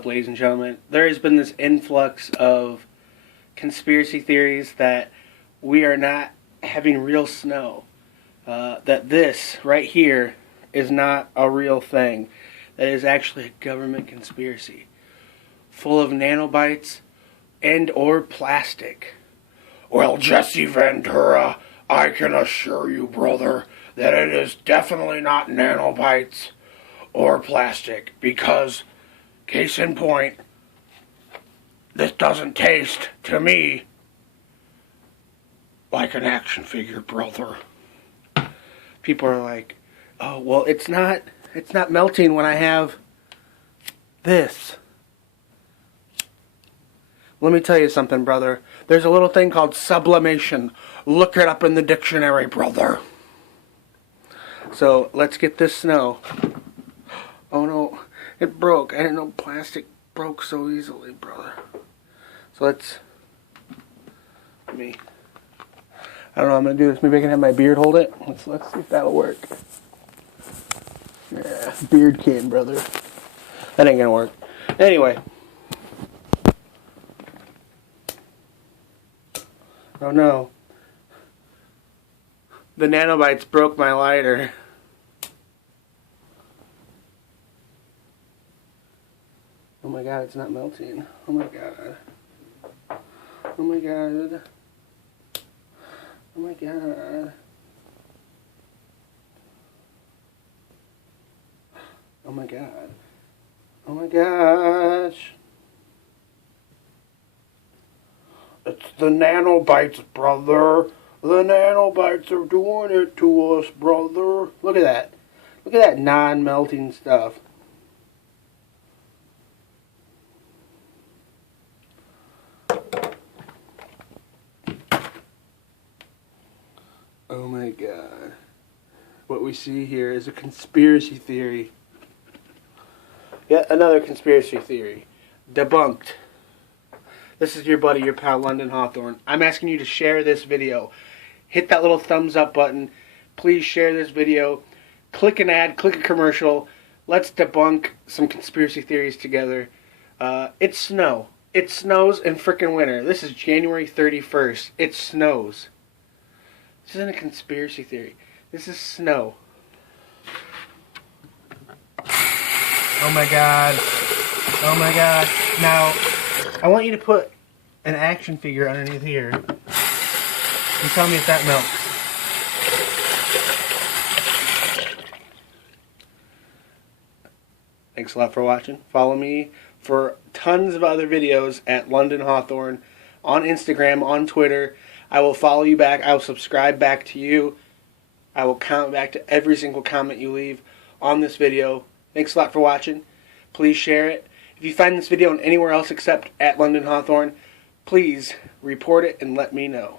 up, ladies and gentlemen? There has been this influx of conspiracy theories that we are not having real snow. That this right here is not a real thing. That is actually a government conspiracy full of nanobites and or plastic. Well, Jesse Ventura, I can assure you, brother, that it is definitely not nanobites or plastic, because, case in point, this doesn't taste, to me, like an action figure, brother. People are like, oh, well, it's not melting when I have this. Let me tell you something, brother. There's a little thing called sublimation. Look it up in the dictionary, brother. So, let's get this snow. Oh no, it broke. I didn't know plastic broke so easily, brother. So I don't know how I'm going to do this. Maybe I can have my beard hold it. Let's see if that'll work. Yeah, beard can, brother. That ain't going to work. Anyway. Oh no. The nanobites broke my lighter. Oh my god, it's not melting. Oh my god. Oh my god. Oh my god. Oh my god. Oh my gosh. It's the nanobites, brother. The nanobites are doing it to us, brother. Look at that. Look at that non-melting stuff. Oh my god. What we see here is a conspiracy theory. Yet another conspiracy theory. Debunked. This is your buddy, your pal, London Hawthorne. I'm asking you to share this video. Hit that little thumbs up button. Please share this video. Click an ad, click a commercial. Let's debunk some conspiracy theories together. It's snow. It snows in frickin' winter. This is January 31st. It snows. This isn't a conspiracy theory. This is snow. Oh my god. Oh my god. Now, I want you to put an action figure underneath here. And tell me if that melts. Thanks a lot for watching. Follow me for tons of other videos at London Hawthorne on Instagram, on Twitter. I will follow you back. I will subscribe back to you. I will comment back to every single comment you leave on this video. Thanks a lot for watching. Please share it. If you find this video anywhere else except at London Hawthorne, please report it and let me know.